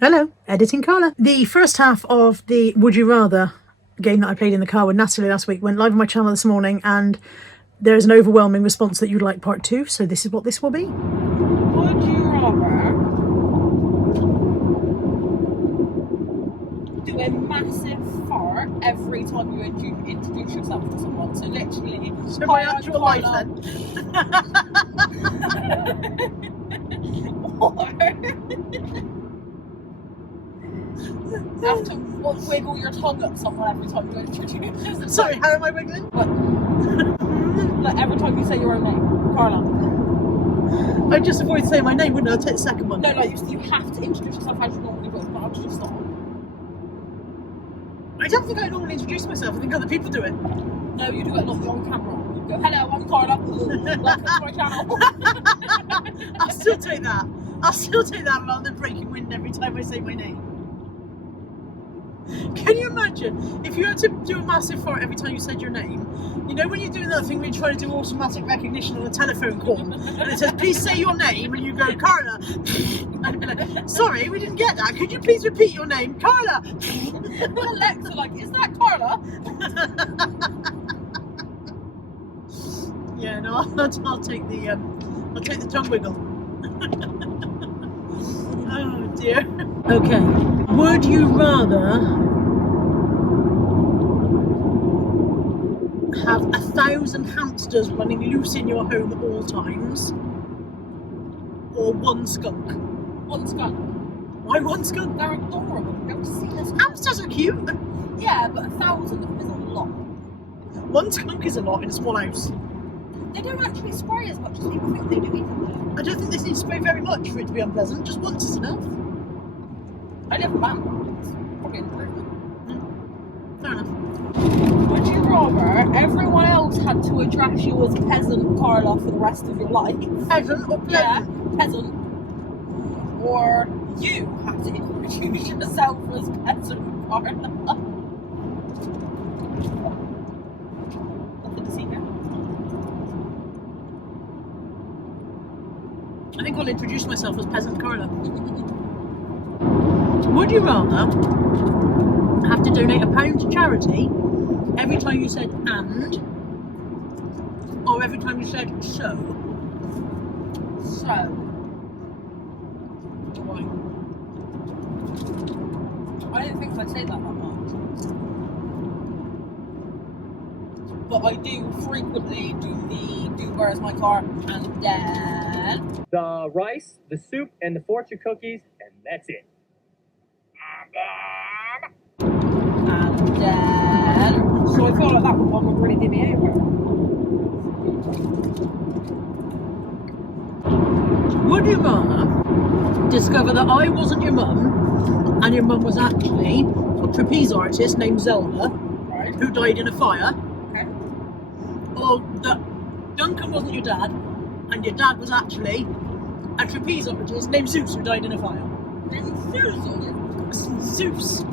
Hello, Editing Carla. The first half of the Would You Rather game that I played in the car with Natalie last week went live on my channel this morning, and there's an overwhelming response that you'd like part 2, so this is what this will be. Would you rather do a massive fart every time you introduce yourself to someone? So literally, So my actual life then. Or have to wiggle your tongue at someone every time you introduce yourself. Sorry, how am I wiggling? Like every time you say your own name, Carla. I'd just avoid saying my name, wouldn't I? I'd take the second one. No, like you have to introduce yourself as you normally would, but I'll just stop. I don't think I normally introduce myself. I think other people do it. No, you do it not on camera. You go, hello, I'm Carla. Welcome to my channel. I'll still take that. Rather than breaking wind every time I say my name. Can you imagine if you had to do a massive fart every time you said your name? You know when you're doing that thing when you're trying to do automatic recognition on a telephone call and it says, please say your name, and you go, Carla. And be like, sorry, we didn't get that. Could you please repeat your name? Carla. Alexa, like, is that Carla? Yeah, no, I'll take the tongue wiggle. Oh dear. Okay. Would you rather have 1,000 hamsters running loose in your home at all times, or one skunk? One skunk. Why one skunk? They're adorable. I've never seen this. Hamsters are cute. Yeah, but 1,000 of them is a lot. One skunk is a lot in a small house. They don't actually spray as much as people think they do either. I don't think they need to spray very much for it to be unpleasant. Just once is enough. I never found one. Probably an improvement. Fair enough. Would you rather everyone else had to address you as peasant Carla for the rest of your life? Peasant or Yeah, pleasant? peasant. Or you have to introduce yourself as peasant Carla. Nothing to see here. I think I'll introduce myself as Peasant Carla. Would you rather have to donate £1 to charity every time you said "and", or every time you said "so"? So, Why? I don't think I say that much. But I do frequently do where's my car, and then the rice, the soup, and the fortune cookies, and that's it. and then. So I feel like that one would really do me over. Would you rather discover that I wasn't your mum and your mum was actually a trapeze artist named Zelda, Right. who died in a fire, Okay. or that Duncan wasn't your dad and your dad was actually a trapeze artist named Zeus who died in a fire? Zeus.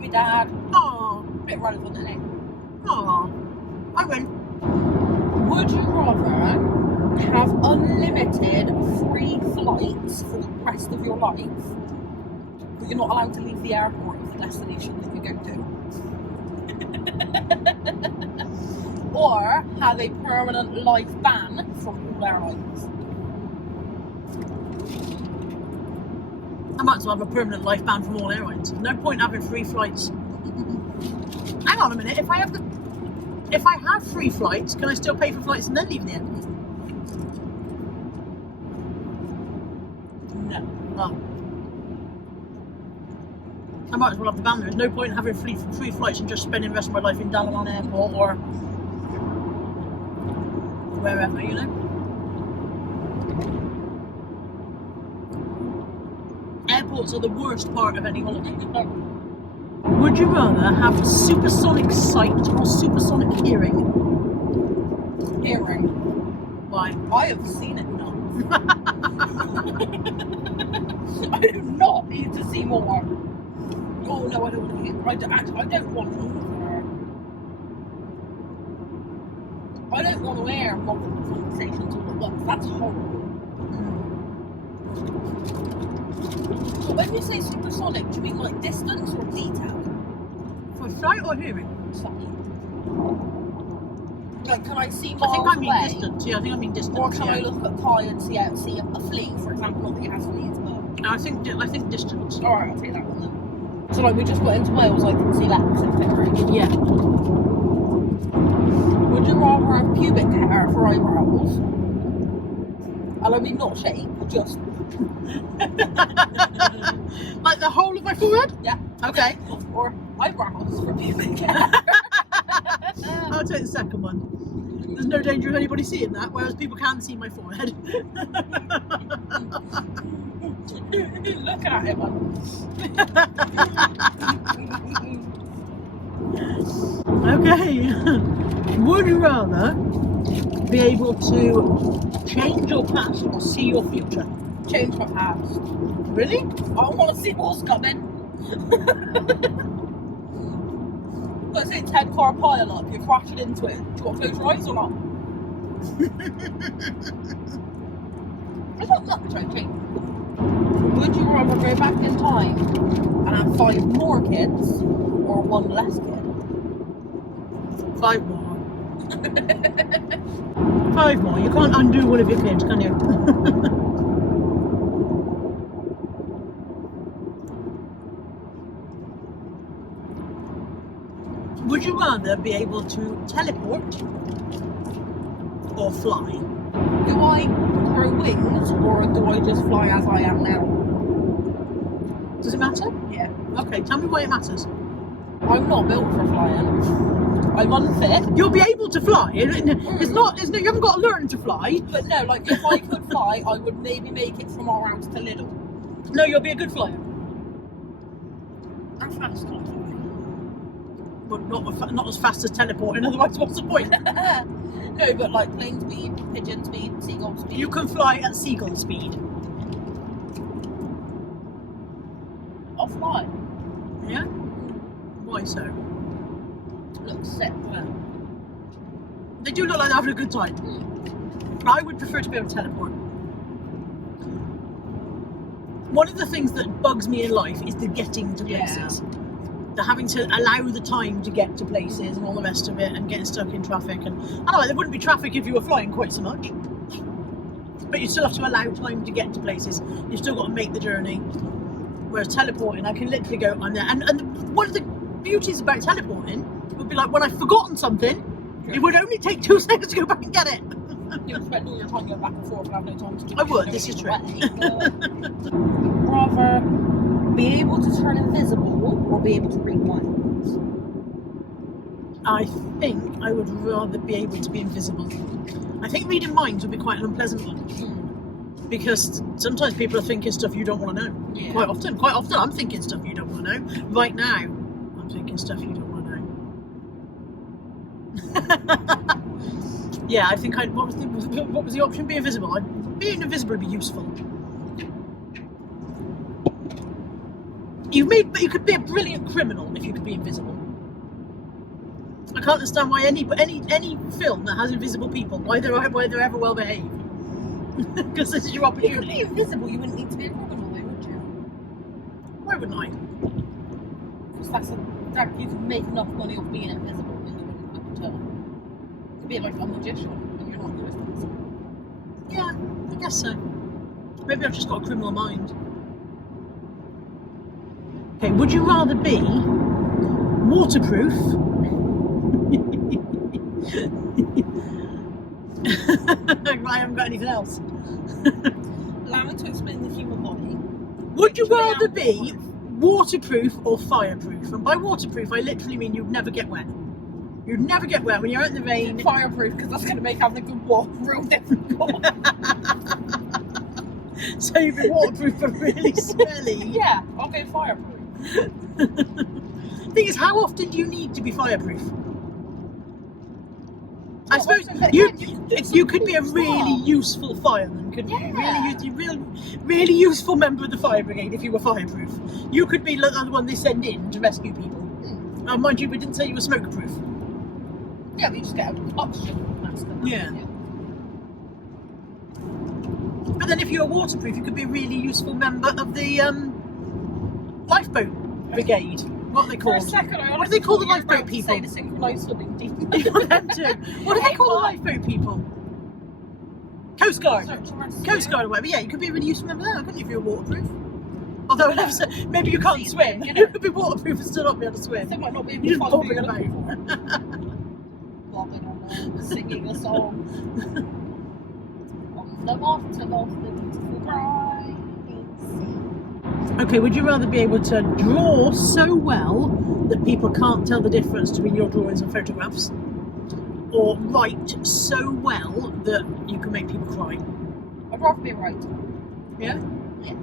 My dad. Aww. Bit relevant, isn't it? Aww. I win. Would you rather have unlimited free flights for the rest of your life, but you're not allowed to leave the airport of the destination that you go to? Or have a permanent life ban from all airlines? I might as well have a permanent life ban from all airlines. No point having free flights. Hang on a minute. If I have free flights, can I still pay for flights and then leave the airport? No. Oh. I might as well have the ban. There's no point in having free flights and just spending the rest of my life in Dalaman Airport or wherever, you know? Airports are the worst part of any holiday. Would you rather have supersonic sight or supersonic hearing? Hearing. Why? I have seen it now. I do not need to see more. Oh no, I don't want to hear. I don't want to hear. I don't want to wear multiple stations all at once. That's horrible. So when you say supersonic, do you mean like distance or detail? For sight or hearing? Sight. Like, can I see I miles think I mean away? distance. Yeah, I think I mean distance. Or can yeah. I look at Kai and see a flea, for example? Not that it has fleas, but... I think distance. Alright, I'll take that one then. So like, we just got into Wales, I can see that configuration. Yeah. Would you rather have pubic hair for eyebrows? And I mean not shape, just... Like the whole of my forehead? Yeah. Okay. Or eyebrows for pubic hair. I'll take the second one. There's no danger of anybody seeing that, whereas people can see my forehead. Look at it, man. Okay. Would you rather be able to change your past or see your future? Change my past. Really? I don't want to see what's coming. Let's say 10-car pile up, you're crashing into it. Do you want to close your eyes or not? I've got nothing to change. Would you rather go back in time and have 5 more kids or 1 less kid? 5 more. 5 more. You can't undo one of your kids, can you? Would you rather be able to teleport or fly? Do I grow wings or do I just fly as I am now? Does it matter? Yeah. Okay, tell me why it matters. I'm not built for flying. I'm unfit. You'll be able to fly. It's not. You haven't got to learn to fly. But no, like if I could fly, I would maybe make it from our house to Lidl. No, you'll be a good flyer. How fast can I fly? But not as fast as teleporting. Otherwise, what's the point? No, but like plane speed, pigeon speed, seagull speed. You can fly at seagull speed. I'll fly. Yeah. Why so? Looks sick, doesn't it? They do look like they're having a good time. I would prefer to be able to teleport. One of the things that bugs me in life is the getting to places. The having to allow the time to get to places and all the rest of it, and getting stuck in traffic. And I know there wouldn't be traffic if you were flying quite so much, but you still have to allow time to get to places. You've still got to make the journey. Whereas teleporting, I can literally go, I'm there. And one of the beauties about teleporting would be like when I've forgotten something, it would only take 2 seconds to go back and get it. You would spend all your time going back and forth and have no time to do I would, this is true. Rather be able to turn invisible or be able to read minds? I think I would rather be able to be invisible. I think reading minds would be quite an unpleasant one. Because sometimes people are thinking stuff you don't want to know. Yeah. Quite often I'm thinking stuff you don't want to know. Right now, I'm thinking stuff you don't want to know. Yeah, I think what was the option? Be invisible. Being invisible would be useful. You could be a brilliant criminal if you could be invisible. I can't understand why any film that has invisible people, why they're ever well behaved. Because this is your If you opportunity. could be invisible, you wouldn't need to be a criminal, though, would you? Why wouldn't I? Because you could make enough money off being invisible and you wouldn't have to. You could be like a magician and you're not doing things. Yeah, I guess so. Maybe I've just got a criminal mind. Okay, would you rather be waterproof? I haven't got anything else. Allow me to explain the human body. Would you rather be waterproof or fireproof? And by waterproof, I literally mean you'd never get wet. You'd never get wet when you're out in the rain. Fireproof, because that's going to make having a good walk real difficult. So you'd be waterproof but really smelly. Yeah, I'll go fireproof. Thing is, how often do you need to be fireproof? I Not suppose often, but you again, you could be a smart. really useful fireman, couldn't you? Yeah. Really useful member of the fire brigade if you were fireproof. You could be like the one they send in to rescue people. Mind you, we didn't say you were smoke proof. Yeah, but you just get oxygen. That's the Yeah. But then if you're waterproof, you could be a really useful member of the lifeboat brigade. What are they For a called? second, What do they call the lifeboat people? Say the synchronised swimming team. You want them to? What do they call the lifeboat people? Coast Guard. Coast Guard or whatever. Yeah, you could be a really useful member there, couldn't you, if you're waterproof? Although I'd have to say, maybe you can't swim. You know. You could be waterproof and still not be able to swim. They might not be able You're to just follow bobbing you about. bobbing on singing a song. On the bottom of the beautiful bride sea. Okay, would you rather be able to draw so well that people can't tell the difference between your drawings and photographs, or write so well that you can make people cry? I'd rather be a writer. Yeah? Yeah.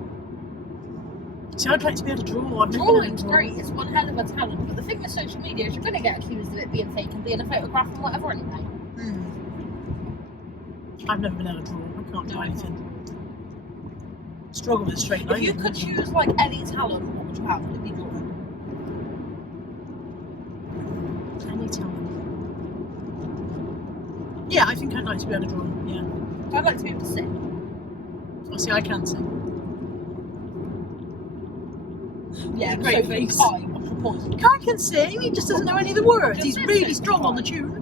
See, I'd like to be able to draw. I've never been able Drawing's to draw. great, it's one hell of a talent, but the thing with social media is you're going to get accused of it being fake and being a photograph and whatever anyway. I've never been able to draw. I can't do anything. Struggle with a straight line. If you could choose like any talent, what would you have? Would it be drawing? Any talent. Yeah, I think I'd like to be able to draw. Yeah. I'd like to be able to sing. I see, I can sing. Yeah, Great so face. I Kai can sing, he just doesn't know any of the words. Just He's said really so. strong on the tune.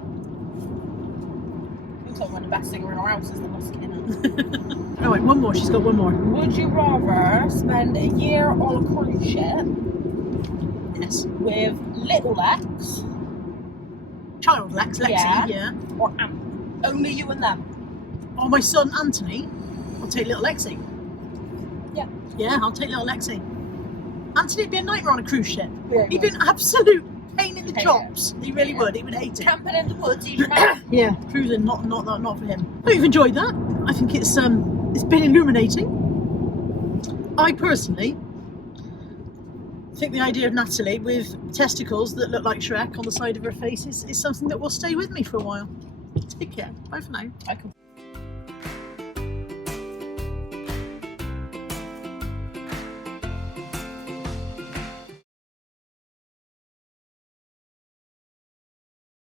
I'm talking about the best singer in our house is the Muskin. Oh wait, one more, she's got one more. Would you rather spend a year on a cruise ship Yes. with little Lex Child Lexi, yeah. or Ant? Only you and them. Or my son Anthony. I'll take little Lexi. Yeah. Yeah, I'll take little Lexi. Anthony would be a nightmare on a cruise ship. Yeah, He'd be an absolute pain in the Hate it. chops. He really Yeah. would. He would hate it. Camping in the woods, eat your man. Yeah, cruising, not for him. Oh, you've enjoyed that. I think it's been illuminating. I personally think the idea of Natalie with testicles that look like Shrek on the side of her face is something that will stay with me for a while. Take care. Bye for now. I can